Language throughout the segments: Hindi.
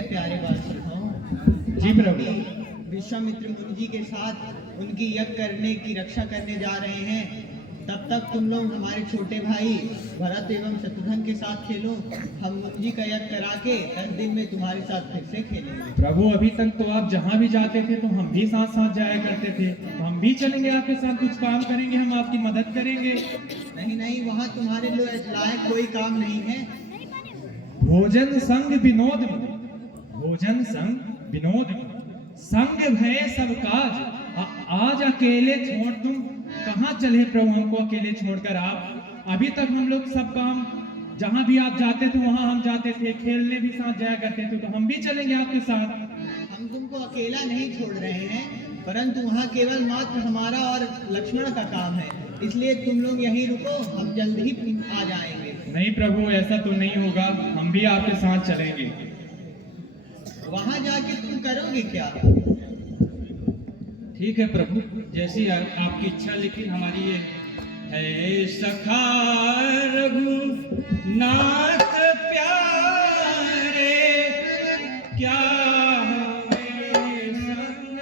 है प्यारे बादशाह। जी प्रभु। विश्वामित्र मुनि जी के साथ उनकी यज्ञ करने की रक्षा करने जा रहे हैं। तब तक तुम लोग हमारे छोटे भाई भरत एवं शत्रुघ्न के साथ खेलो। हम मुनि जी का यज्ञ करा के 10 दिन में तुम्हारे साथ फिर से खेलेंगे। प्रभु अभी तक तो आप जहाँ भी जाते थे तो हम भी साथ साथ जाया करते थे, तो हम भी चलेंगे आपके साथ, कुछ काम करेंगे, हम आपकी मदद करेंगे। नहीं नहीं, वहाँ तुम्हारे लायक कोई काम नहीं है। भोजन संग विनोद में, भोजन संग विनोद में, संग भय सब काज। आज अकेले छोड़ तुम कहाँ चले प्रभु, हमको अकेले छोड़कर आप? अभी तक हम लोग सब काम, जहाँ भी आप जाते थे वहाँ हम जाते थे, खेलने भी साथ जाया करते थे, तो हम भी चलेंगे आपके साथ। हम तुमको अकेला नहीं छोड़ रहे हैं, परंतु वहाँ केवल मात्र हमारा और लक्ष्मण का काम है, इसलिए तुम लोग यहीं रुको, हम जल्द ही आ जाएंगे। नहीं प्रभु, ऐसा तो नहीं होगा, हम भी आपके साथ चलेंगे। वहाँ जाके तुम करोगे क्या? ठीक है प्रभु, जैसी आपकी इच्छा, लेकिन हमारी ये है सखा रघुनाथ प्यारे, क्या हमें संग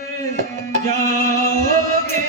जाओगे?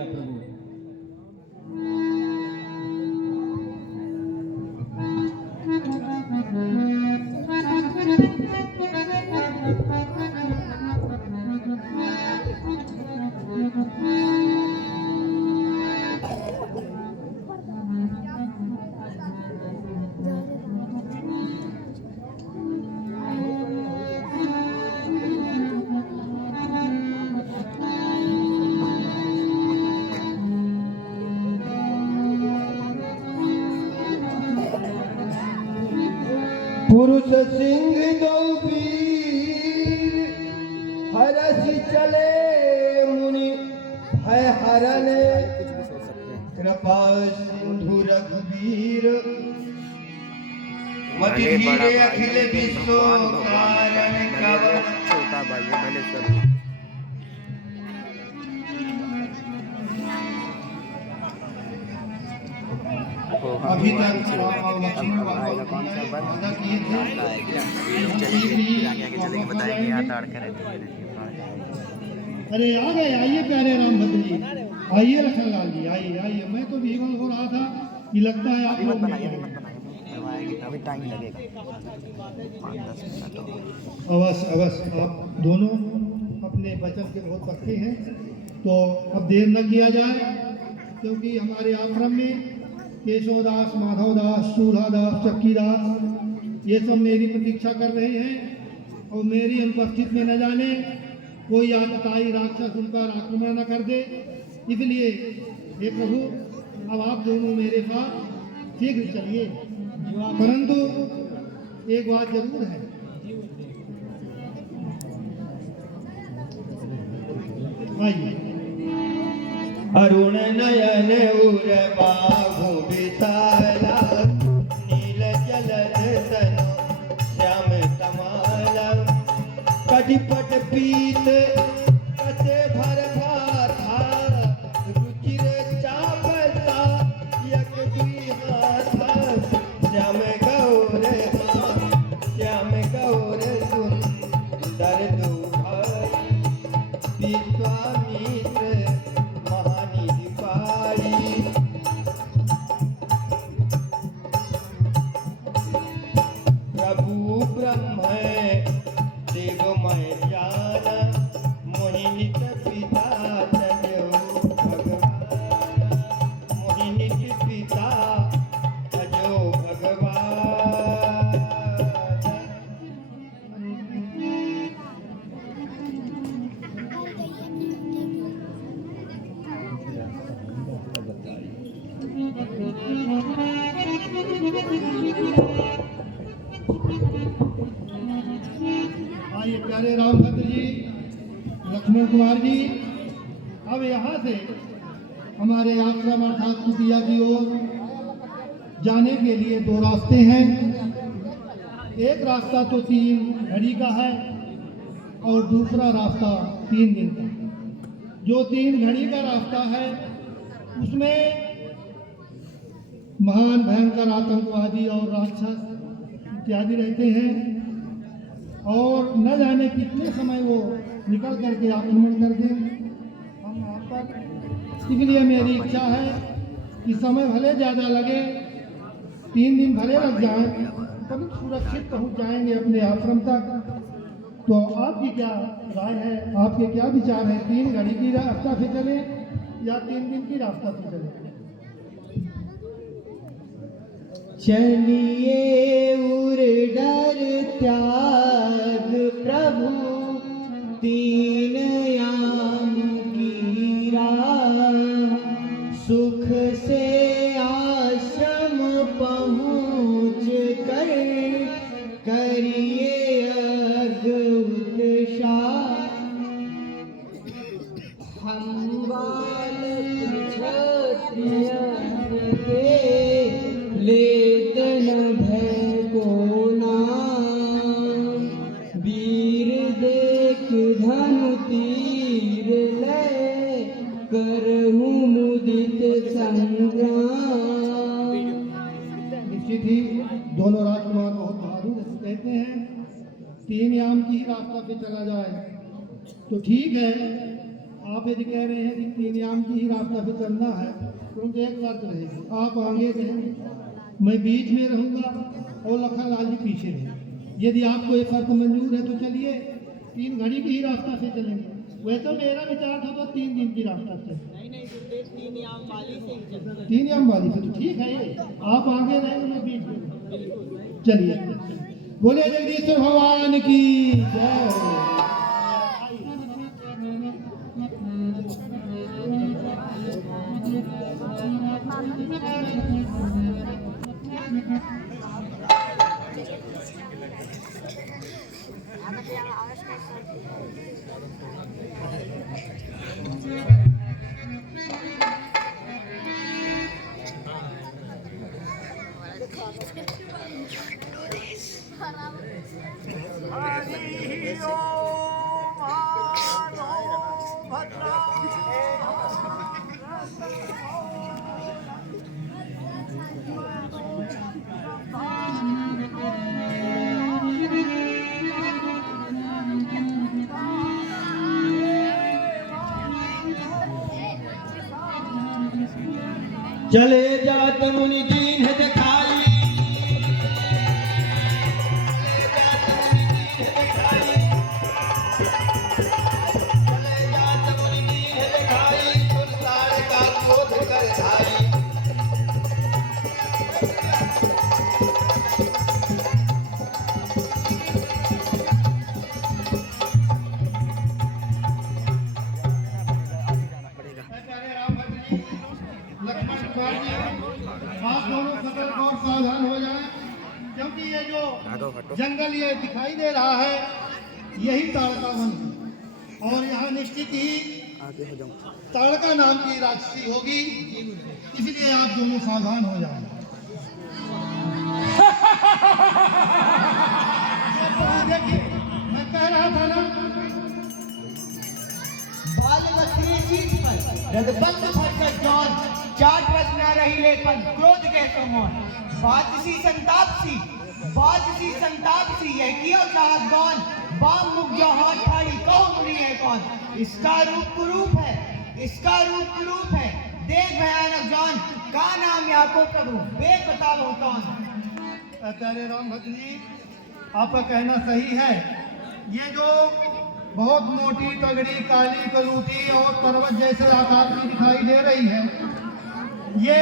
करिएगा प्रभु। पुरुष सिंह दो वीर हरस चले मुनि भय हरन कृपा सिंधु रघुवीर मति धीरे अखिल विश्व कारण कवच छोटा भाई है मैंने सब अभी तक लक्ष्मण आएगा कौन सा बात वादा किए थे बताएंगे यहाँ ताड़ कर अरे आ गए, आइए प्यारे रामभद्र जी, आइए लखनलाल जी, आइए आइए। मैं तो विवल हो रहा था कि लगता है आप लोग नहीं आए। अभी टाइम लगेगा 5-10 मिनट अवश्य अवश्य, आप दोनों अपने वचन के बहुत पक्के हैं, तो अब देर न किया जाए, क्योंकि हमारे आश्रम में केशवदास, माधवदास, सूलादास, चक्कीदास ये सब मेरी प्रतीक्षा कर रहे हैं, और मेरी अनुपस्थित में न जाने कोई आतताई राक्षस उनका आक्रमण न कर दे। इसलिए हे प्रभु, अब आप दोनों मेरे साथ शीघ्र चलिए, परंतु एक बात जरूर है, आइए। अरुण नयन उर बाहु विशाला नील जलद तनु श्याम कमाला कटिपट पीत कसे भर था रुचिर चावता यक दुई हाथा श्याम गौर सुंदर दो भाई विश्वामित्र महानिधि पाई प्रभु ब्रह्म देवमय ज्ञान मोहिनित पिता तजो भगवान मोहिनित पिता तजो भगवान। आइए प्यारे रामभद्र जी, लक्ष्मण कुमार जी, अब यहाँ से हमारे आश्रम अर्थात कुटिया की ओर जाने के लिए दो रास्ते हैं। एक रास्ता तो 3 घड़ी का है और दूसरा रास्ता 3 दिन का। जो 3 घड़ी का रास्ता है उसमें महान भयंकर आतंकवादी और राक्षस इत्यादि रहते हैं, और न जाने कितने समय वो निकल करके आक्रमण कर दें हम यहाँ पर। इसलिए मेरी इच्छा है कि समय भले ज़्यादा लगे, 3 दिन भले लग जाएं, तभी सुरक्षित पहुँच जाएंगे अपने आश्रम तक। तो आपकी क्या राय है, आपके क्या विचार हैं? 3 घड़ी की रास्ता से चले या 3 दिन की रास्ता से चले? चलिए उर डर त्याग प्रभु 3 याम की राह, सुख से आश्रम पहुँच कर करिए अर्घ उत्साह। हम बालक क्षत्रिय के लेत न भय को नाम, वीर देख धनु तीर ले करहु मुदित संग्राम। निश्चित ही दोनों राजकुमार बहुत बहादुर कहते हैं 3 याम की ही रास्ता पे चला जाए तो ठीक है। आप यदि कह रहे हैं कि 3 याम की ही रास्ता पे चलना है तो उनसे एक शर्त रहेगी, आप आगे रहेंगे, मैं बीच में रहूँगा और लखनलाल जी पीछे रहेंगे। यदि आपको एक शर्त मंजूर है तो चलिए 3 घड़ी की ही रास्ता से चलेंगे। वैसे मेरा विचार था तो 3 दिन की रास्ता से, नहीं गुरुदेव, 3 याम वाली से ही चलते 3 याम वाली से तो ठीक है, ये आप आगे रहेंगे मैं बीच में। चलिए, बोले जगदीश्वर भगवान की जय। चले जात मुनि दीन है दिखाई, चले जात मुनि दीन है दिखाई, सुल्तान का क्रोध कर धाई। आप दोनों सतर्क और सावधान हो जाएं, क्योंकि ये जो जंगल ये दिखाई दे रहा है यही ताड़का वन है और यहाँ निश्चित ही ताड़का नाम की राक्षसी होगी, इसलिए आप दोनों सावधान हो जाएं। देखिए, मैं कह रहा था ना, बाल बकरी सीट पर रदबंद फटक जौन, चाट रस न रही लेपन क्रोध के समोन, बात सी संताप सी है कियो चाहत गौन, बाम मुख जो हाथ ठाड़ी कहो मुनि है कौन, इसका रूप कुरूप है देख भयानक जान, का नाम याको प्रभु वेद बताओ कौन। प्यारे राम भक्त जी, आपका कहना सही है। ये जो बहुत मोटी तगड़ी काली कलूटी और पर्वत जैसे आकार की दिखाई दे रही है, ये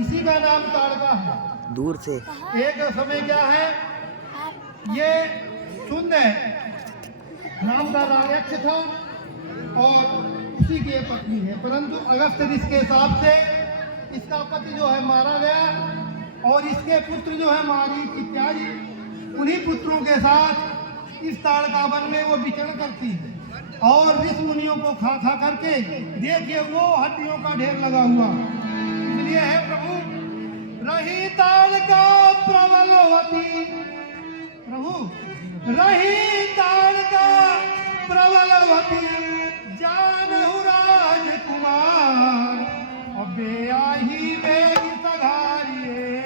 इसी का नाम ताड़का है। दूर से एक समय क्या है, ये शून्य नाम का रायक्ष था और उसी की पत्नी है, परंतु अगस्त ऋषि के हिसाब से इसका पति जो है मारा गया और इसके पुत्र जो है मारीच इत्यादि, उन्हीं पुत्रों के साथ इस ताड़का वन में वो विचरण करती है और ऋषि मुनियों को खा खा करके देखिए वो हड्डियों का ढेर लगा हुआ। इसलिए है प्रभु, रही ताड़का प्रबलवती, प्रभु रही ताड़का प्रबलवती, जानहु राजकुमार, अबे आही बेगी सघारिये,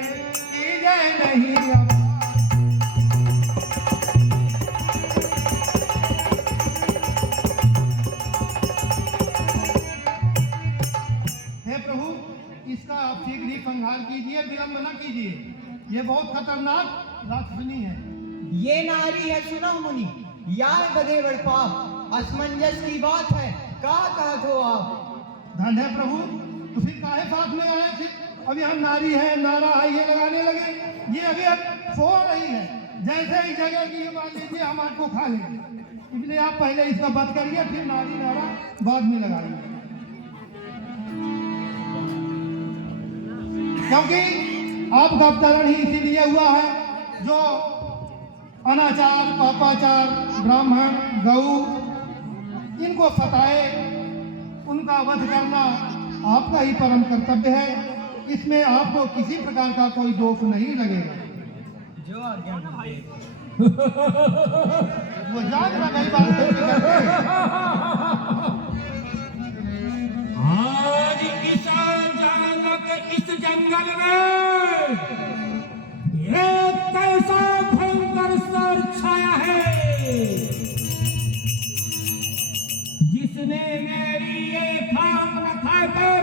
की जय नहीं अब। हे प्रभु, इसका आप शीघ्र ही संहार कीजिए, विलंब न कीजिए, ये बहुत खतरनाक राक्षसनी है। ये नारी है सुनो मुनि, यार बधे बड़ पाप, असमंजस की बात है, कहा हो आप। धन है प्रभु, तो फिर काहे साथ में आए थे? अब यहाँ नारी है नारा है ये लगाने लगे, ये अभी अब सो रही है, जैसे ही जगह की ये मान लीजिए हम आपको खा लेंगे, इसलिए आप पहले इसका वध करिए, फिर नारी नारा बाद में लगाइए, क्योंकि आपका अवतरण ही इसीलिए हुआ है जो अनाचार पापाचार ब्राह्मण गऊ इनको सताए, उनका वध करना आपका ही परम कर्तव्य है। इसमें आपको किसी प्रकार का कोई दोष नहीं लगेगा। जो आज्ञा वो जान रही बात आज किसान जानक इस जंगल में एक कैसा भयंकर सर छाया है, जिस जिसने मेरी ये खाक न खाकर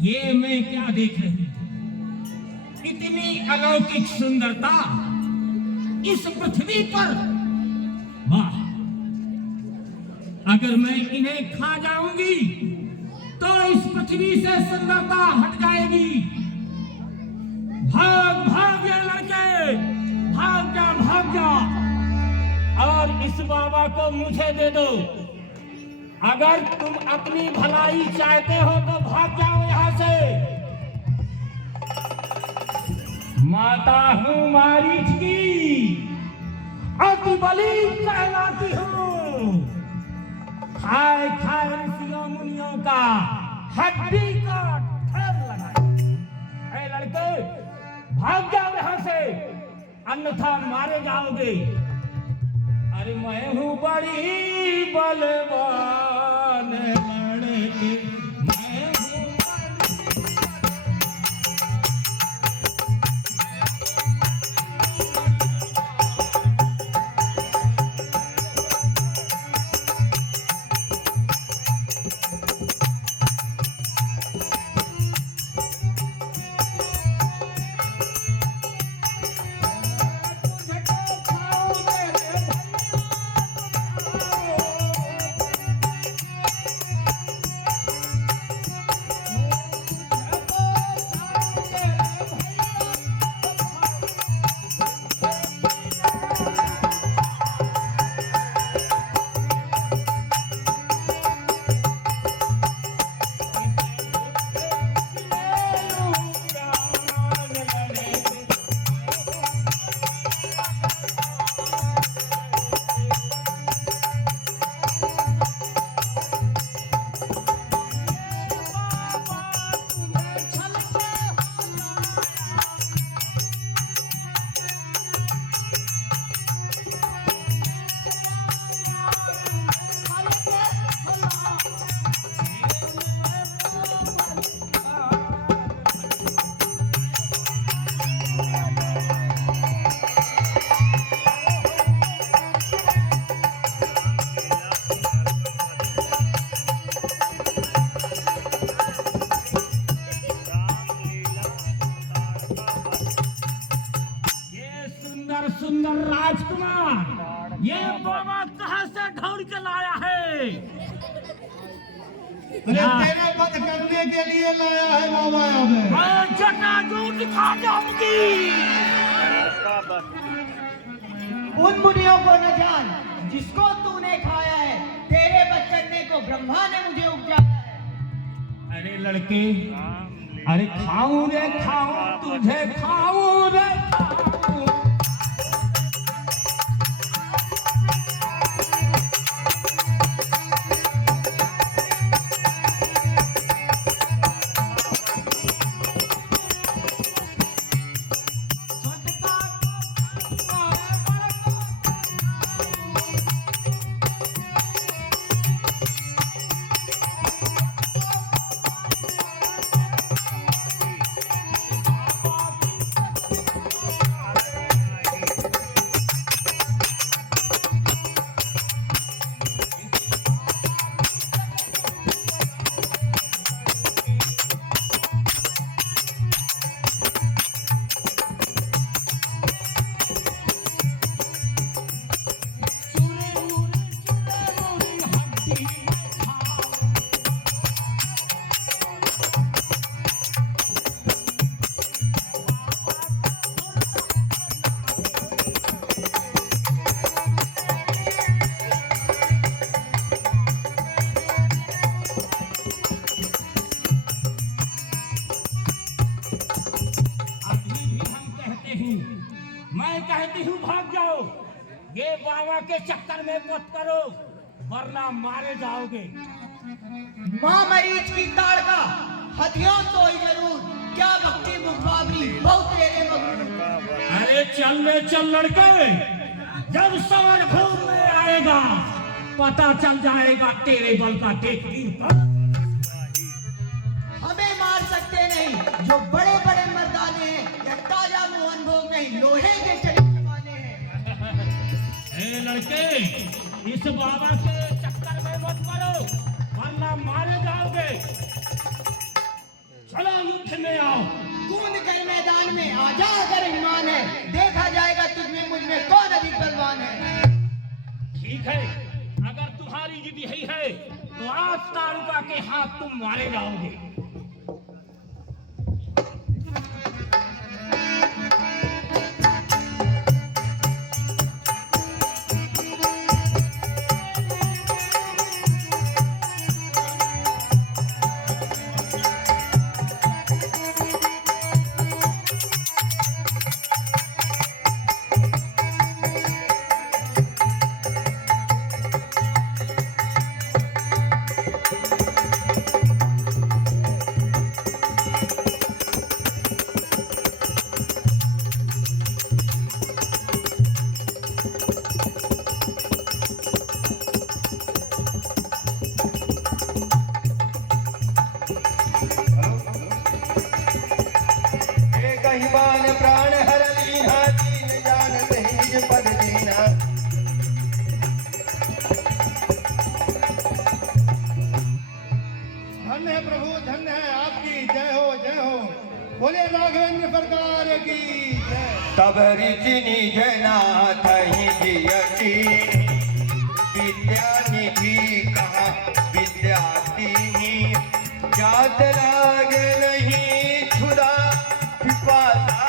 ये मैं क्या देख रही हूं? इतनी अलौकिक सुंदरता इस पृथ्वी पर। वाह, अगर मैं इन्हें खा जाऊंगी तो इस पृथ्वी से सुंदरता हट जाएगी। भाग भाग ये लड़के, भाग जा भाग जा, और इस बाबा को मुझे दे दो। अगर तुम अपनी भलाई चाहते हो तो भाग जाओ यहां से। माता हूं मारीच की, अति बलि कहलाती हूं। खाए खाए ऋषियों मुनियों का हड्डी का ठेर लगा। ऐ लड़के, भाग जाओ यहां से, अन्यथा मारे जाओगे। अरे मैं हूँ बड़ी बलवान लड़के, मैं हूँ सुंदर राजकुमार, ये बाबा कहां से ढूंढ के लाया है? अरे तेरे वध करने के लिए लाया है बाबा यहाँ पे। मैं जटाजूट खा जाऊंगी। उन मुनियों को न जान जिसको तूने खाया है। तेरे बचने को ब्रह्मा ने मुझे उपजाया है। अरे लड़के, अरे खाऊं रे खाऊं, तुझे खाऊं रे खाऊं। मैं कहती हूँ भाग जाओ। ये बाबा के चक्कर में मत करो, वरना मारे जाओगे। माँ मरीज की ताड़ का हथियों तो ही जरूर, क्या भक्ति मुखाबरी बहुत तेरे मगरू। अरे चल ले चल लड़के, जब सवर घूम में आएगा पता चल जाएगा तेरे बल का देखती पर। हमें मार सकते नहीं, जो बड़े बड़े मर्दाने हैं या ताजा मोहन भोग नहीं, लोहे के शरीर जमाने हैं। ए लड़के, इस बाबा के चक्कर में मत पड़ो, वरना मारे जाओगे। चलो युद्ध में आओ। कूद कर मैदान में आजा अगर ईमान है, देखा जाएगा तुझमें मुझ में कौन अधिक बलवान है। ठीक है, अगर तुम्हारी जिद यही है तो आज तारुका के हाथ तुम मारे जाओगे। कहिबान प्राण हर लीना, दीन जानत ही निज पद दीना। धन्य है प्रभु, धन्य है आपकी। जय हो, जय हो। बोले राघवेंद्र सरकार की जय। तब ऋषि निज नाथ ही जियति, विद्या निधि कहा विद्यार्थी। जात लाग नहीं छुड़ा पिपासा,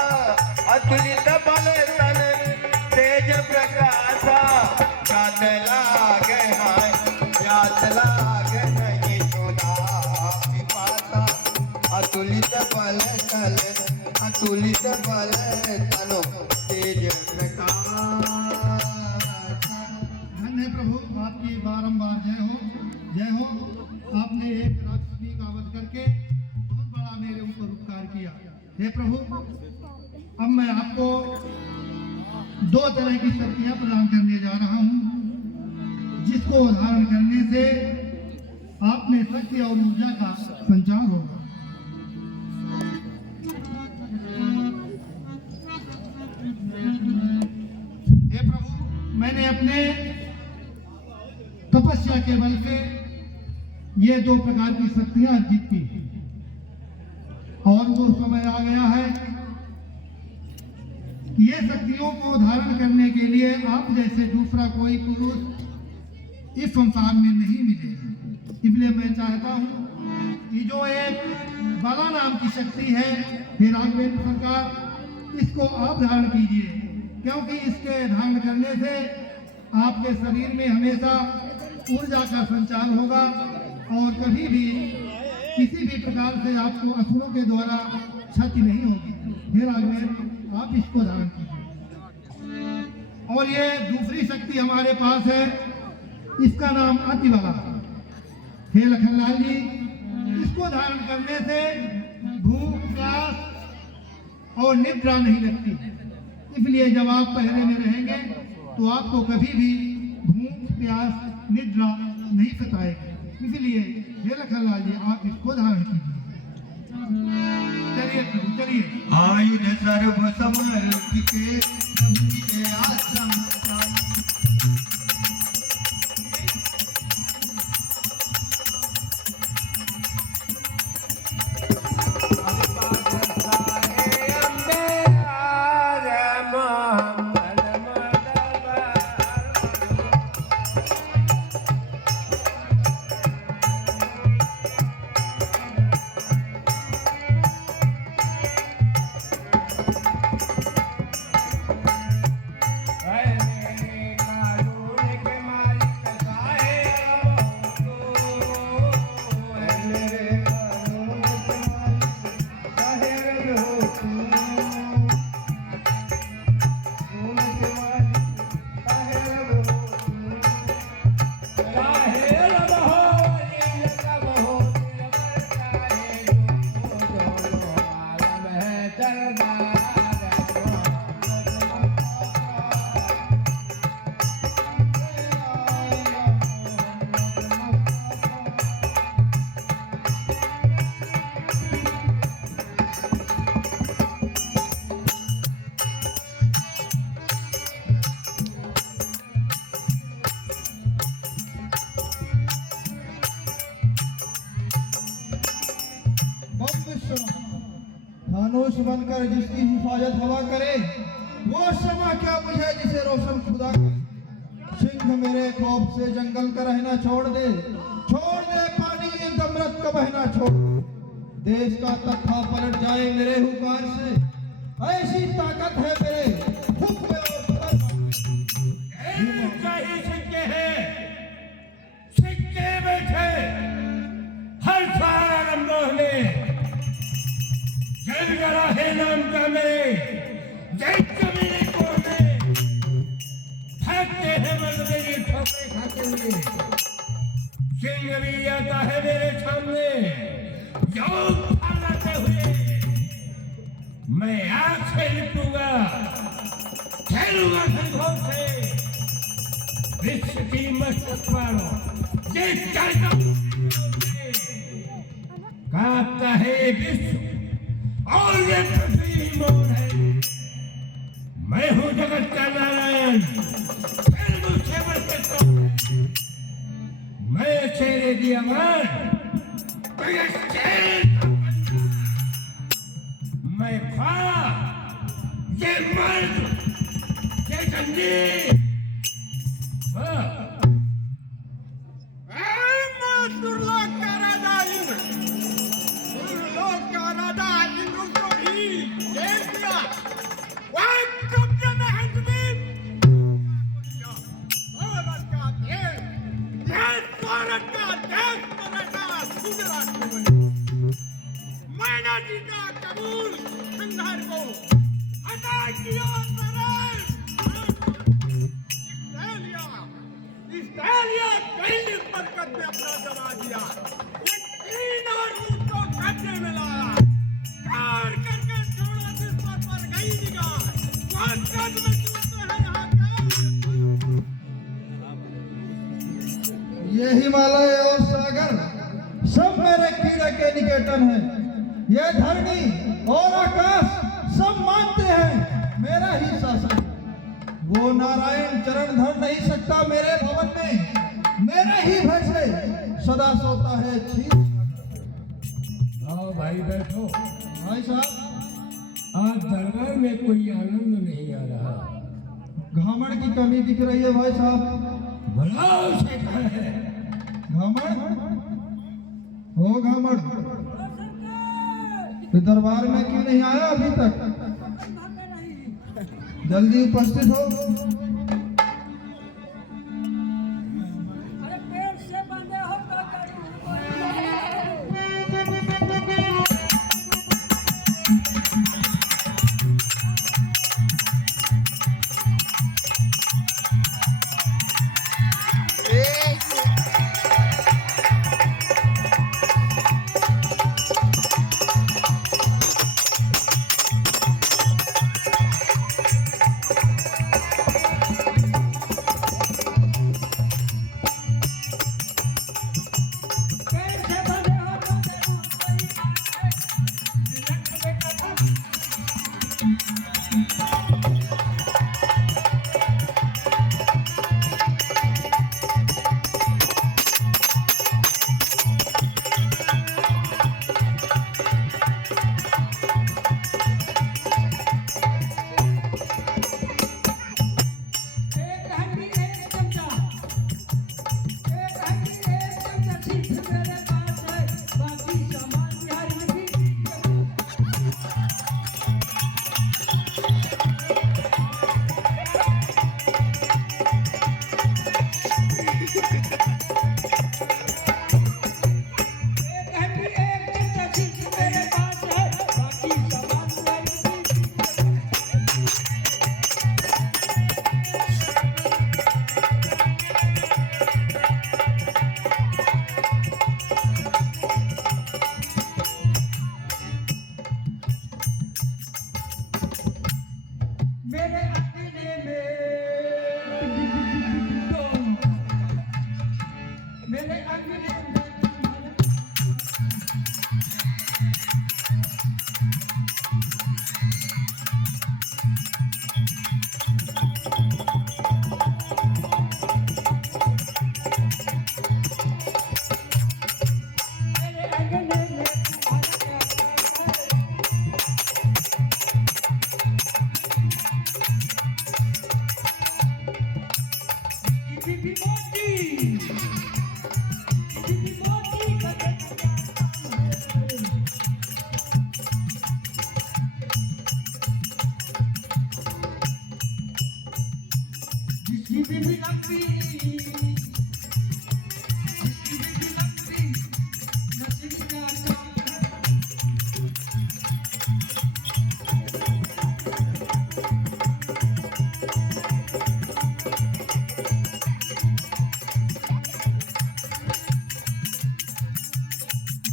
अतुलित बल तन तेज प्रकाशा। जात लाग है, जात लाग नहीं छुड़ा पिपासा। अतुलित बल तल, अतुलित बल तनो तेज प्रकाश। धन्य है प्रभु, आपकी बारंबार जय हो, जय हो। आपने एक राक्षसी का वध करके बहुत बड़ा मेरे ऊपर उपकार किया। हे प्रभु, अब मैं आपको दो तरह की शक्तियां प्रदान करने जा रहा हूं, जिसको धारण करने से आप में शक्ति और ऊर्जा का संचार होगा। हे प्रभु, मैंने अपने तपस्या के बल से ये दो प्रकार की शक्तियां अर्जित की, और वो समय आ गया है कि ये शक्तियों को धारण करने के लिए आप जैसे दूसरा कोई पुरुष इस संसार में नहीं मिलेगा। इसलिए मैं चाहता हूं कि जो एक बाला नाम की शक्ति है, हे राघवेंद्र सरकार, इसको आप धारण कीजिए, क्योंकि इसके धारण करने से आपके शरीर में हमेशा ऊर्जा का संचार होगा और कभी भी किसी भी प्रकार से आपको असुरों के द्वारा क्षति नहीं होगी। हे राघवेंद्र, आप इसको धारण कीजिए। और ये दूसरी शक्ति हमारे पास है, इसका नाम अतिबला। हे लखनलाल जी, इसको धारण करने से भूख, प्यास और निद्रा नहीं लगती। इसलिए जब आप पहरे में रहेंगे तो आपको कभी भी भूख, प्यास, निद्रा नहीं सताएगी। इसलिए हे लखनलाल जी, आप इसको धारण कीजिए। चलिए प्रभु, चलिए। आयुध सर्व समर्पित के आश्रम का। खानोश बनकर जिसकी हिफाजत हवा करे, वो शमा क्या बुझे जिसे रोशन खुदा करे। सिंह मेरे खौफ से जंगल का रहना छोड़ दे पानी अमृत का बहना छोड़। देश का तख्ता पलट जाए मेरे हुकार से, ऐसी ताकत है मेरे हुक्म और कदर में। चाहिए सिक्के हैं, सिक्के बैठे हर सारा रंगों में जल गरा है नाम का मेरे जय कबीरे को में थकते हैं मर्द मेरी ठोकरे खाते हुए। सिंह भी आता है मेरे सामने जो खाते हुए, मैं आग से लिपूंगा, खेलूंगा सिंहों से। विश्व की मस्तक मारो ये चलता कांपता है ये विश्व और ये पृथ्वी मोर है। मैं हूँ जगत का नारायण, फिर मुझसे बढ़कर कौन है? मैं शेरे की अमान, तो ये शेर का बंदा। मैं ख्वाब, ये मर्द, ये जंजीर। दुर्लोक का राजा इंद्र, दुर्लोक का राजा इंद्र को भी जेल दिया। वह कब्जे में है जमीन, औरत का देश, देश औरत का देश बनेगा गुजरात में बनेगा। मैंने जीता कबूल खंडहर को, अदा किया पहली बरकत में अपना जमा दिया। ये तीन और रूप को कब्जे में लाया, कार करके छोड़ा जिस पर गई निगाह, वहाँ कद में चूमते हैं यहाँ ये हिमालय और सागर सब मेरे कीड़े के निकेतन हैं। ये धरनी और आकाश सब मानते हैं मेरा ही शासन। वो नारायण चरण धर नहीं सकता मेरे भवन में, मेरे ही भय से सदा सोता है छीन। आओ भाई बैठो। भाई साहब, आज दरबार में कोई आनंद नहीं आ रहा। घामड़ की कमी दिख रही है भाई साहब। बुलाओ उसे कहाँ है? घामड़ हो घामड़, तो दरबार में क्यों नहीं आया अभी तक? जल्दी उपस्थित हो।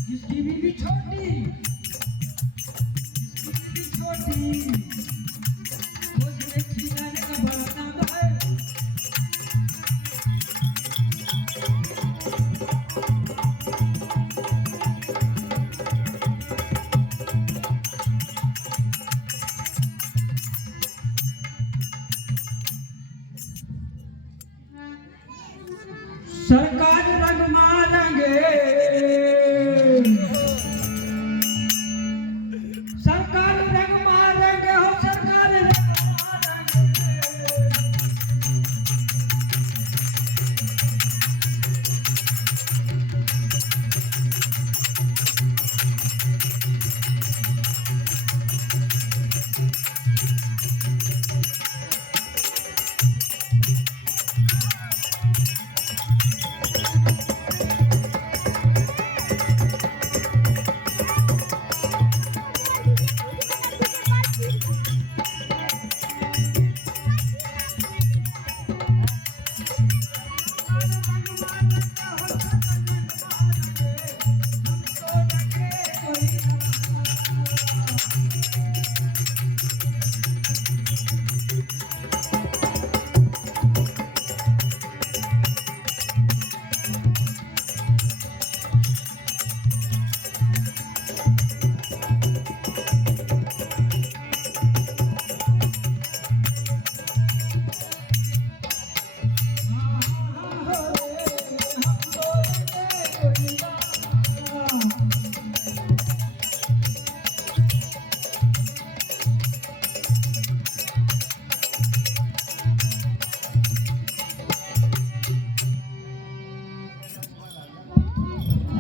जिसकी बीवी छोटी, वो जिन्हें खिलाने का बड़ा नाम है। सरकार रंग मारेंगे, सरकार रंग मारेंगे हो, सरकार रंग मारेंगे।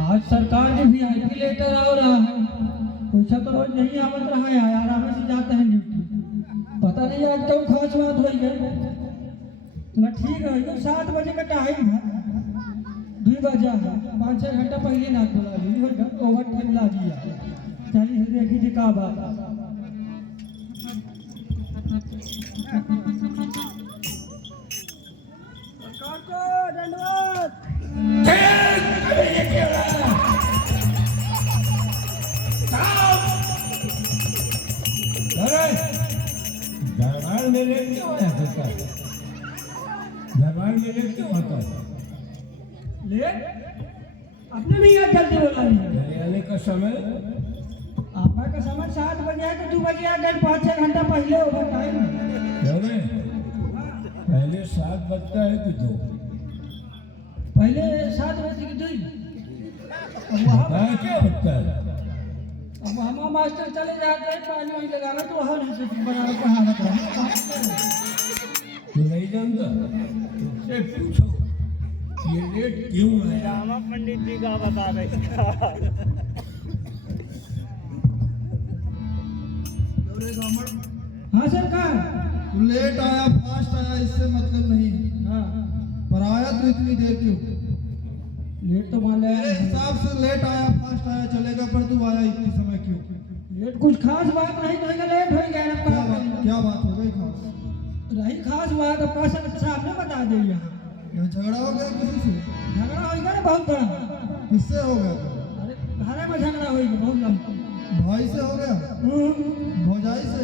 आज सरकार ने VIP लेटर आ रहा है, पैसा तो रोज नहीं आवत रहा है, आराम से जाते हैं ड्यूटी। पता नहीं आज क्यों खास बात हुई है। तो ठीक है, तो 7 बजे का टाइम है, 2 बजा है, 5-6 घंटा पहले ना बोला ली, ओवर टाइम ला दिया। चलिए देखी जी का बात है। सरकार को धन्यवाद। दरबार में लेट क्यों आया सरकार? दरबार में लेट क्यों आता है? लेट अपने नहीं याद जल्दी बोला नहीं। मेरे आने का समय आपका का समय 7 बजे है तो 2 बजे आ गए, 5-6 घंटा पहले ओवर टाइम। क्यों रे? पहले 7 बजता है कि 2? पहले 7 बजे की 2। अब वहाँ क्या बजता है? अब हम मास्टर चले जाते हैं, पानी वहीं लगाना तो वहाँ नहीं से बनाना कहावत है। तू नहीं जानता? तुझसे पूछो ये लेट क्यों आया? पंडित जी का बता रहे। हाँ सरकार। तू लेट आया फास्ट आया इससे मतलब नहीं, हाँ पर आया तो इतनी देर क्यों? लेट तो मान मेरे लिया। हिसाब से लेट आया फास्ट आया चलेगा, पर तू आया इतनी समय क्यों? लेट कुछ खास बात नहीं तो लेट हो गया ना। क्या बात हो गई खास? रही खास बात आपका सामने बता दे। यहाँ क्या झगड़ा हो गया किसी से? झगड़ा होगा ना बहुत बड़ा। किससे हो गया? अरे घर में झगड़ा होगा बहुत लंबा। भाई से हो गया? भौजाई से?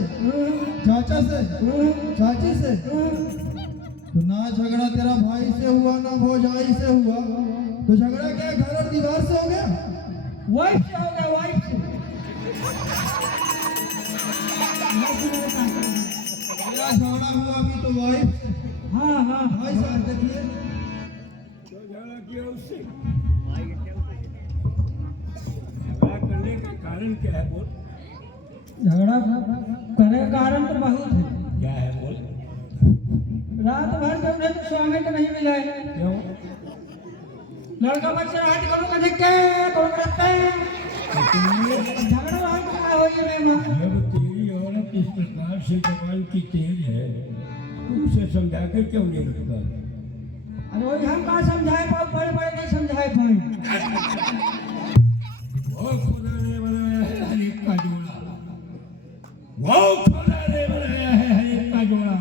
चाचा से? चाची से? तो ना झगड़ा तेरा भाई से हुआ ना भौजाई से हुआ, तो झगड़ा क्या घर और दीवार से हो गया? वाइफ से हो गया, वाइफ से। मेरा झगड़ा हुआ अभी तो वाइफ से। हाँ हाँ भाई साहब देखिए, झगड़ा किया उससे? झगड़ा करने का कारण क्या है बोल? झगड़ा करने का कारण तो बहुत है। क्या है बोल? रात भर जब नहीं तो स्वामी को नहीं मिला है। क्यों? लड़का बच्चे रात करो का देख के करो करते हैं झगड़ा वहाँ का हो ये में। जब तेरी औरत इस प्रकार से जवान की तेज है तू उसे समझा कर क्यों नहीं रखता? अरे वही हम कहाँ समझाए पाओ, बड़े बड़े नहीं समझाए पाए। वो खुदा ने बनाया है हर एक का जोड़ा, वो खुदा ने बनाया है हर एक का जोड़ा।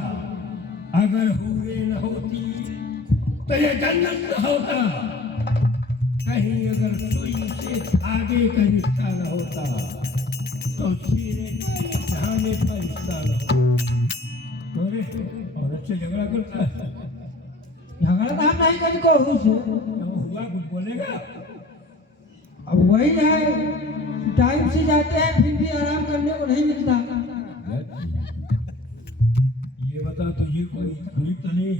अगर हूरे न होती तो ये जन्नत न होता, कहीं अगर सुई से धागे का रिश्ता न होता तो सीने जहां में का रिश्ता न होता। औरत से झगड़ा करता है, झगड़ा तो हम नहीं कभी कहूँ से। क्यों हुआ, कुछ बोलेगा? अब वही है, टाइम से जाते हैं फिर भी आराम करने को नहीं मिलता। ये बता, तुझे कोई तकलीफ तो नहीं है?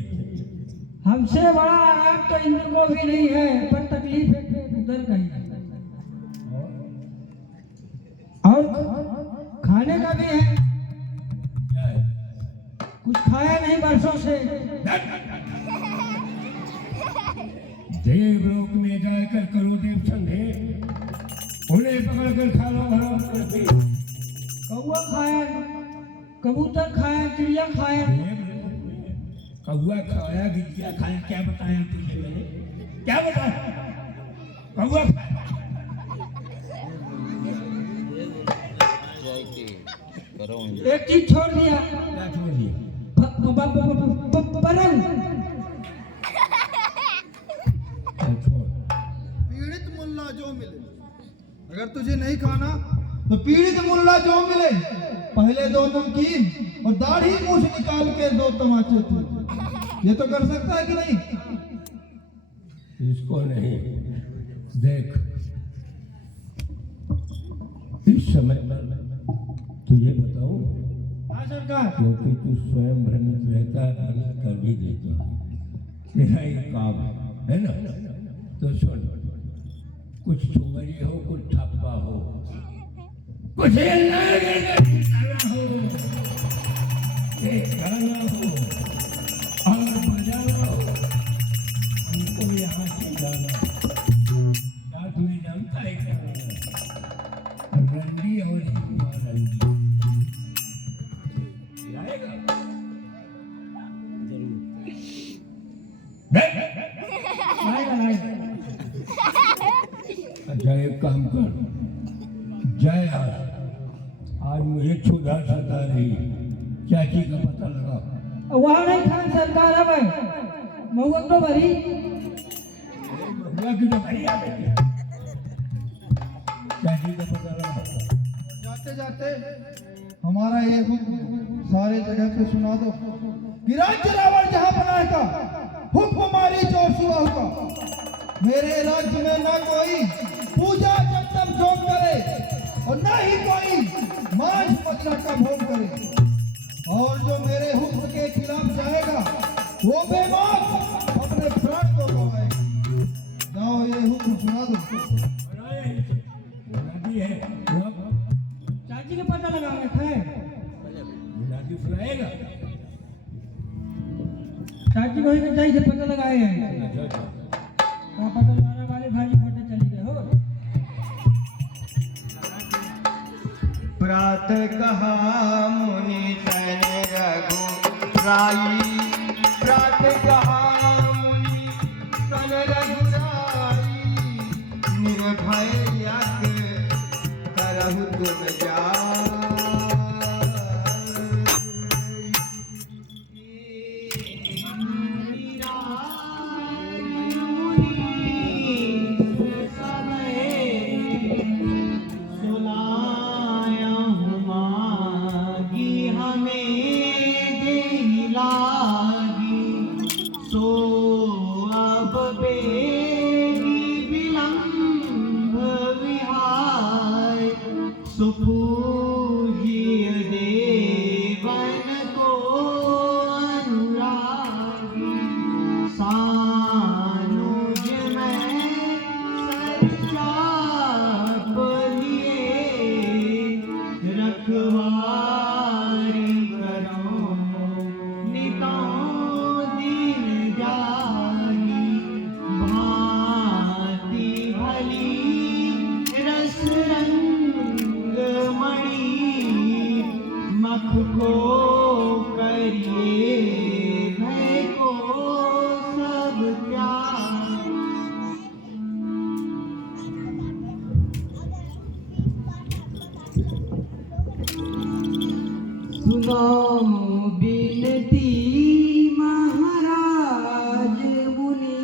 हमसे बड़ा आराम तो इंद्र को भी नहीं है, पर तकलीफ है उधर का ही है। और खाने का भी है, क्या है? कुछ खाया नहीं बरसों से। देवलोक में जाकर करो देव संधे, उन्हें पकड़ कर खा लो हराम करके। कौआ खाया, कबूतर खाया, चिड़िया खाया। कौआ खाया, गिद्दिया खाया, क्या बताया तुझे मैंने? क्या बताया? कौआ खाया। एक चीज छोड़ दिया, क्या छोड़ दिया? पलंग। पीड़ित मुल्ला जो मिले, अगर तुझे नहीं खाना तो पीड़ित मुल्ला जो मिले, पहले 2 नमकीन और दाढ़ी मूछ निकाल के 2 तमाचे थे। ये तो कर सकता है कि नहीं? इसको नहीं। देख, इस समय पर तुझे बताऊं, हाँ सरकार। क्योंकि तू स्वयं भ्रमित रहता है, भ्रमित कर भी देता है, तेरा ही काम है ना? तो सुन, कुछ ठुमरी हो, कुछ ठप्पा हो, कुछ हिलना हो, एक गाना हो और बजाना हो, उनको यहाँ से जाना। क्या तुम्हें जानता है क्या? रंडी और रंडी आएगा अच्छा, एक काम कर, जय आज मुझे क्षुधा सता रही, चाची का पता लगा। वहाँ नहीं खान सरकार, अब महुआ तो भरी। महुआ की तो भरी आ गई। चाची का पता लगा। जाते जाते हमारा ये हुक्म सारे जगह पे सुना दो कि राज्य रावण जहाँ बनाएगा, हुक्म मारी चोर सुबह का। मेरे राज्य में ना कोई पूजा जब तक जोग करे और ना ही कोई मांस मदिरा का भोग करे, और जो मेरे हुक्म के खिलाफ जाएगा वो बेमौत अपने प्राण को गवाएगा। जाओ, ये हुक्म सुना दो। मुनादी है, चाची का पता लगा रखा है। मुनादी सुनाएगा। चाची को ही चाची से पता लगाए हैं। क्या पता लगाने वाले भाई फोटे चली गए हो। प्रातः कहा मुनि तन रघुराई, प्रातः कहा मुनि तन रघुराई, निर्भय यज्ञ करहु तुम जाई। सुपूज्य देवन को अनुरागी, सानुज में सरचाप लिए, रखवारी करो नितां दीन जागी। भांति भली रस रंग मणि, मख को करिए सुनो बिनती महाराज मुनि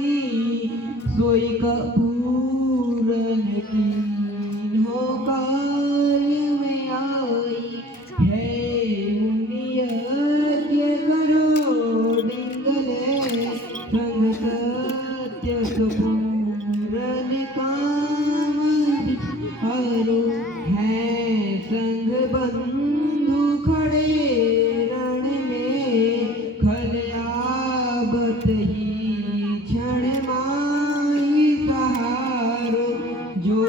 सोई कपूरन कीन हो कार्य में आई है मुनि यज्ञ करो डिंगले संग सत्य कपूरन काम हरो है संग बंधु खड़े रण में खलयाबत ही क्षण माही सहारो जो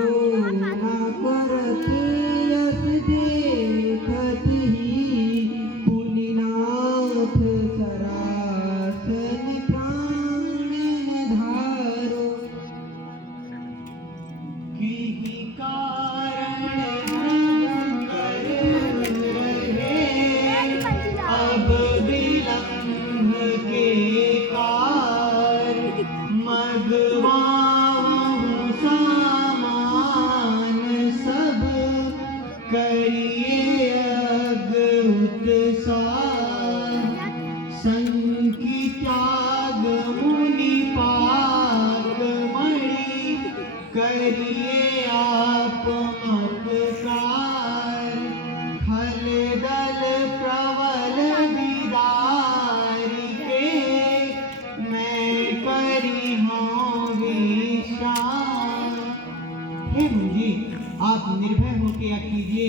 ना करत यस देखत ही पुनिनाथ सरासन प्राण धारो की कारण हम कर रहे अब विलंब के कार मगवाऊं सामान सब करिए अग उत्साह संकी त्याग मुनि पाक मणि करिए आप मत्कार खल दल प्रबल विदारी के मैं करी हूँ विश्राम। हे मुझे आप निर्भय होकर यज्ञ कीजिए,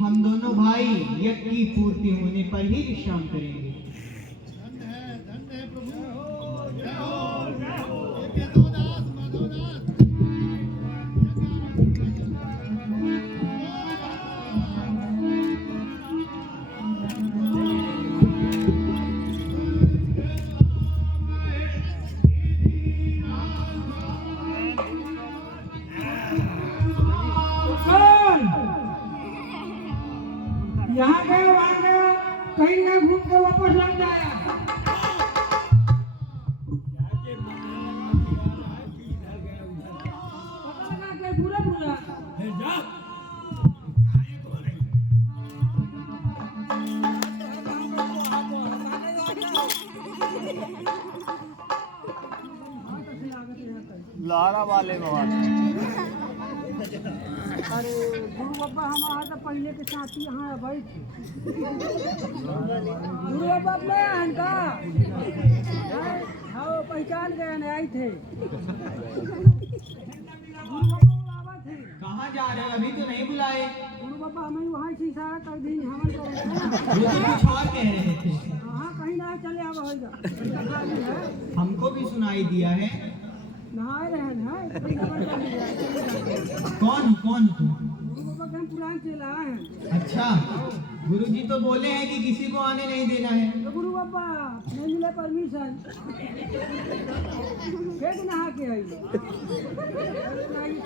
हम दोनों भाई यज्ञ की पूर्ति होने पर ही विश्राम करेंगे। धन्य है प्रभु। जय हो, जय हो। ये केशवदास, माधवदास। यहाँ गए वहाँ गए कहीं ना घूम के वापस लग जाया। पता लगा के पूरा पूरा लारा वाले बाबा अरे गुरु बाबा हमारा तो पहले के साथी यहाँ बैठे गुरु बाबा अपने आन का हाँ पहचान गए ना आई थे गुरु बाबा बुलावा थे। कहाँ जा रहे हो? अभी तो नहीं बुलाए। गुरु बाबा हमें वहाँ से इशारा कर दी हमन को वो तो कुछ और कह रहे थे। हाँ कहीं ना चले आवा होगा हमको भी सुनाई दिया है। नहाए रहे हैं कौन हो तू? गुरु बाबा के हम पुरान चला हैं। अच्छा, गुरुजी तो बोले हैं कि किसी को आने नहीं देना है। तो गुरु बाबा नहीं मिले परमिशन फिर नहा के आई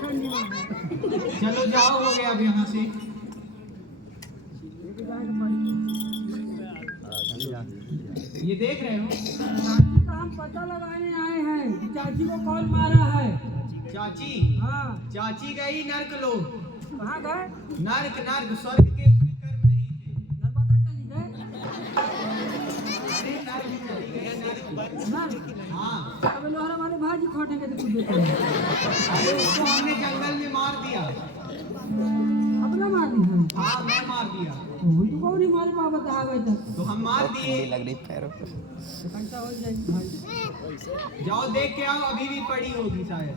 ठंडी में चलो जाओ, हो गया अब यहाँ से। ये देख रहे हो? चाची का हम पता लगाने आए हैं कि चाची को कौन मारा है। चाची? हाँ चाची गई नर्क लोग। कहाँ गए? नर्क स्वर्ग के उसके कर्म नहीं थे। नर्मदा चली गए अरे नर्क चली गई, नर्क। ना हाँ, अब लोहरा वाले भाजी खोटेंगे तो कुछ देते हैं। अरे उसको हमने जंगल में मार दिया। अपना मार दी है। हाँ, मैं मार दिया। वही तो कौन हमारे पास बता गए तक तो हम मार दिए। लग रही पैरों पे। घंटा हो जाएगी भाई। जाओ देख के आओ, अभी भी पड़ी होगी शायद।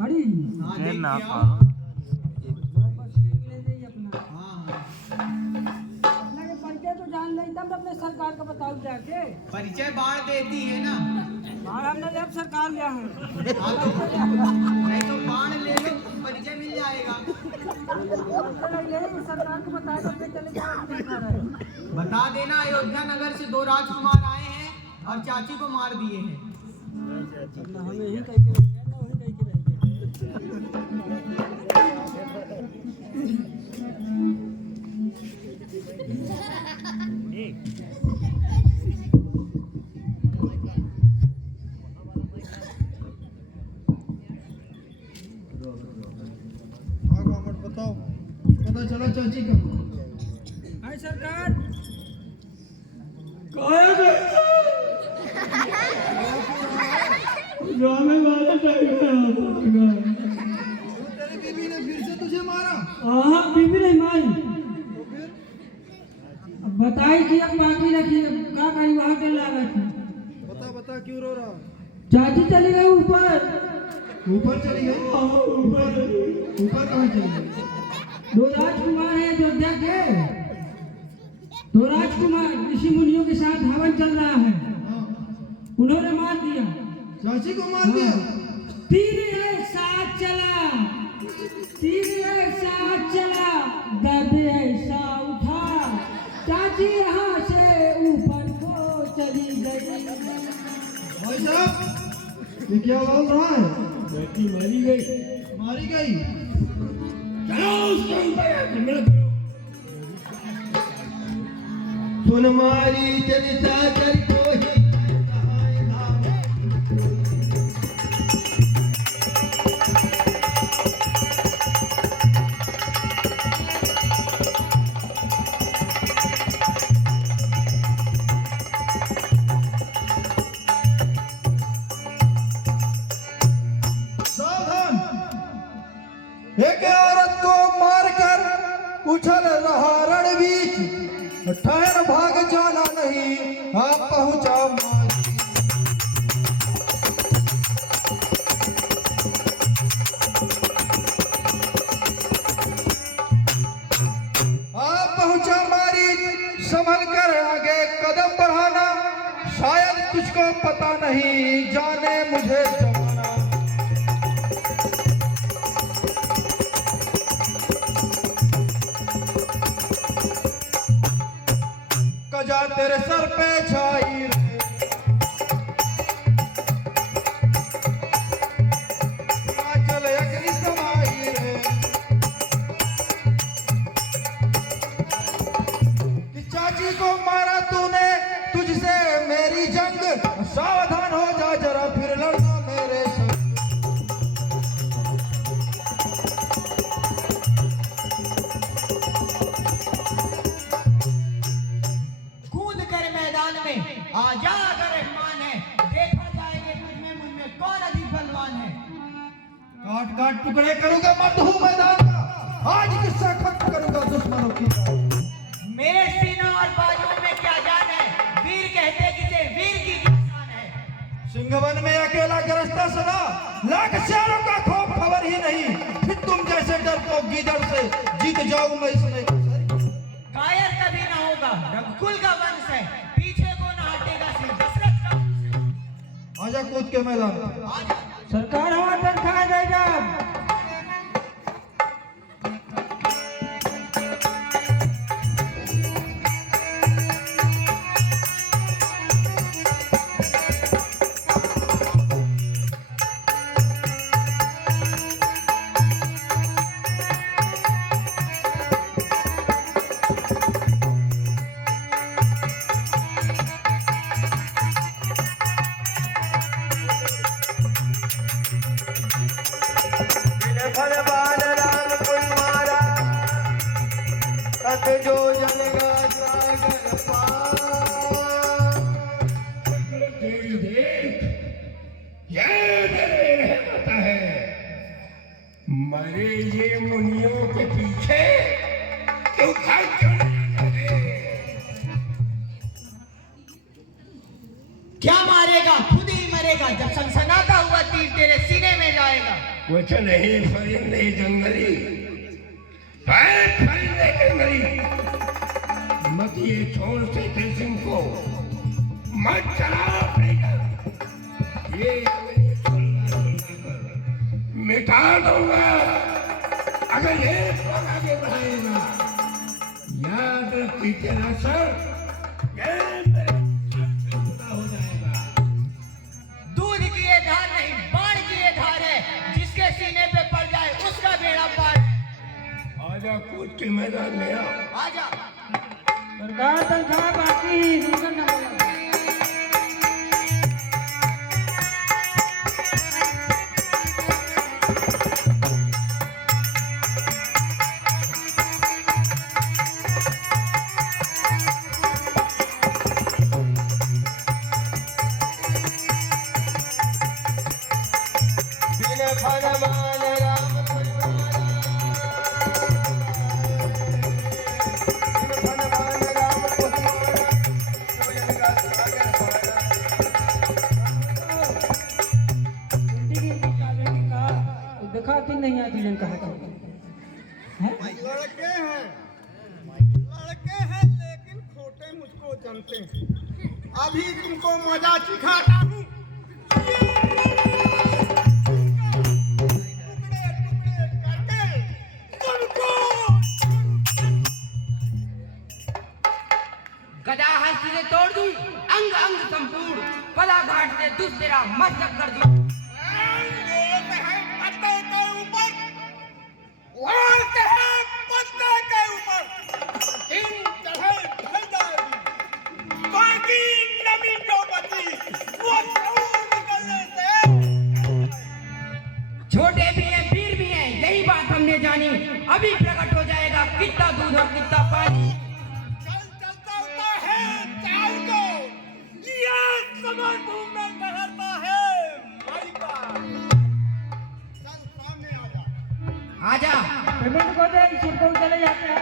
अरे हाँ, देख के आओ। वापस ले जाइए अपना हाँ, अपना के परिचय तो जान ले तब अपने सरकार को बताओ जाके। परिचय बाढ़ देती है ना। बाहर हमने जब सरकार लिया है हाँ, तो नहीं तो बाढ़ ले लो, परिचय मिल जाएगा। सरकार को बता दो चले जाओ बता देना, अयोध्या नगर से 2 राजकुमार आए हैं और चाची को मार दिए हैं। हमें ही कह के रह गया ना वही कह के रह बताओ, पता चला चाची का? हाय सरकार काया जाने वाला टाइम है। तेरी बीवी ने फिर से तुझे मारा? हाँ बीबी नहीं मारी। अब बताई कि अब बाकी रखी, अब क्या करी, वहां के लागत थी। बता बता क्यों रो रहा? चाची चली गई ऊपर। ऊपर चली गई? ऊपर कहाँ चली गई? दो राजकुमार हैं अयोध्या के, दो राजकुमार ऋषि मुनियों के साथ हवन चल रहा है, उन्होंने मार दिया। चाची को मार दिया? तीर एक साथ चला, तीर एक साथ चला, दर्द ऐसा उठा, चाची यहाँ से ऊपर को चली गई। भाई साहब ये क्या बोल रहा है? बेटी मारी गई। मारी गई? चलो उसके ऊपर हमला करो। सुन मारी जनिता कर कोई सहाय नाम। सावधान! एक औरत को मारकर उछल रहा रणबीच, ठहर भाग जाना नहीं, आप पहुंचा मारी। आप पहुंचा मारी, संभल कर आगे कदम बढ़ाना, शायद तुझको पता नहीं जाने मुझे जमाना। कजा तेरे सर पे छाई रे, हिमाचल अग्नि समाई रे, कि चाची को मारा तूने, तुझसे मेरी जंग, सावधान हो जा जरा फिर लड़ना मेरे संग। कूद कर मैदान में आजा अगर रहमान है, देखा जाएगा तुझमें मुझमें कौन अधिक बलवान है। काट काट टुकड़े करूंगा मर्द हूं मैदान का, आज किस्सा खत्म करूंगा दुश्मनों की। मेरे सीनों और बाजुओं में क्या जान है, वीर कहते किसे वीर की क्या शान है। सिंहवन में अकेला गरजता सदा, लाख सियारों का खौफ खबर ही नहीं, फिर तुम जैसे डरपोक गीदड़ से जीत जाऊं मैं इसमें। कायर कभी ना होगा, रघुकुल का वंश है, पीछे को न हटेगा श्री दशरथ का वंश है। आजा कूद के मैदान में। आजा। सरकार हमारे पर खा जाएगा। फलवान राम कोई मारा, सत जो जलगा सागर पार। देख, ये मेरे रहमत है, मरे ये मुनियों के पीछे तो भाग क्यों नहीं लगे? क्या मारेगा, खुद ही मरेगा जब सनसनाता हुआ तीर तेरे सीने में जाएगा। कुछ नहीं परिंदे जंगली, परिंदे जंगली, मत ये छोड़ से सिंह को मत चलाओ अपने, ये अंग्रेजी छोड़ना मिटा दूंगा अगर ये आगे बढ़ाएगा। याद रखी तेरा सर ये मेरे जुदा हो जाएगा। दूध की ये धार नहीं, बाण की ये धार है, जिसके सीने पे पड़ जाए उसका बेड़ा पार। आजा कूद के मैदान में आओ। आजा। सरकार तनख्वाह बाकी सुनकर ना बोला। बनते हैं। अभी तुमको मजा सिखाता हूँ। गदा हस्त से तोड़ दूं, अंग अंग संपूर्ण, पला घाट से दुष्ट तेरा मस्तक कर दूं। पत्ते के ऊपर, लात है पत्ते के ऊपर, तीन तरह ढल जाएगी, बाकी नमी जो बची, वो सब निकलने से। छोटे भी हैं, वीर भी हैं, यही बात हमने जानी। अभी प्रकट हो जाएगा कितना दूध और कितना पानी। समरभूमि में ठहरता है माई का। चल सामने आजा। पेमेंट कर दे, सबको चले जाते हैं।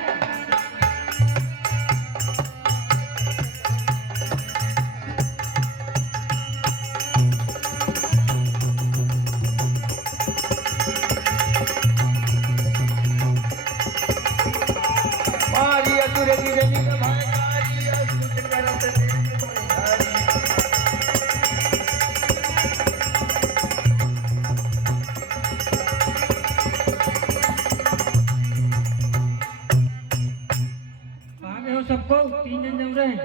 मारी असुर धीरे धीरे भाई असुर करत धारी। सबको 3 दिन जम रहे हैं।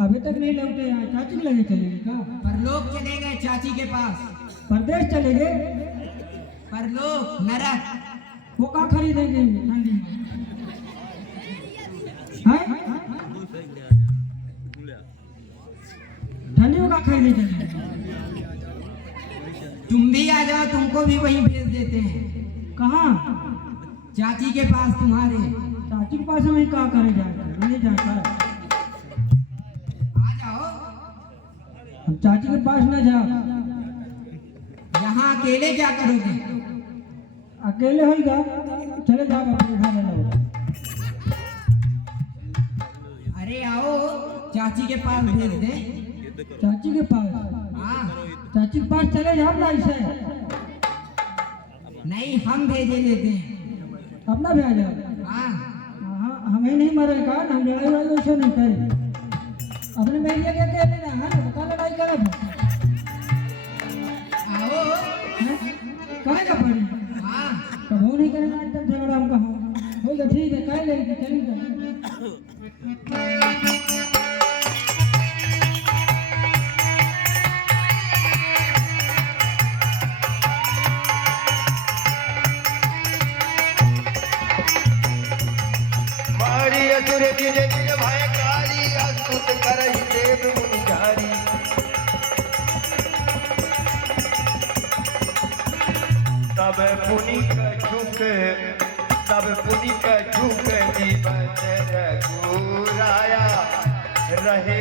अभी तक नहीं लौटे यहाँ, चाची के लगे चलेंगे क्या? परलोक चले गए चाची के पास। परदेश चले गए? परलोक नरक। वो क्या खरीदेंगे ठंडी में? ठंडी में क्या खरीदे चलेंगे? तुम भी आ जाओ, तुमको भी वहीं भेज देते हैं। कहाँ? चाची के पास तुम्हारे। चाची के पास हमें क्या करे जाएगा? नहीं जाता। आ जाओ। हम चाची के पास न जाओ। यहाँ अकेले क्या करोगे? अकेले होगा, चले जाओ अपने घर में। अरे आओ, चाची के पास भेज दे। चाची के पास? हाँ। चाची के पास चले जाओ ना इसे। नहीं, हम भेजे देते हैं। अपना भेज जाओ। हाँ। हमें नहीं मरेगा, हम लड़ाई वाली वैसे नहीं करे। अपने मेरिया के अकेले ना है, बता लड़ाई करे। आओ। कहे का पड़ी? हाँ। कब वो नहीं करेगा तब झगड़ा हम कहा। होगा ठीक है, कह लेंगे, चलेंगे। मारी असुर धीरे धीरे भाई कारी अस्तुत करहि देव मुनि झारी। तब पुनि का झुक जीवन रघुराया रहे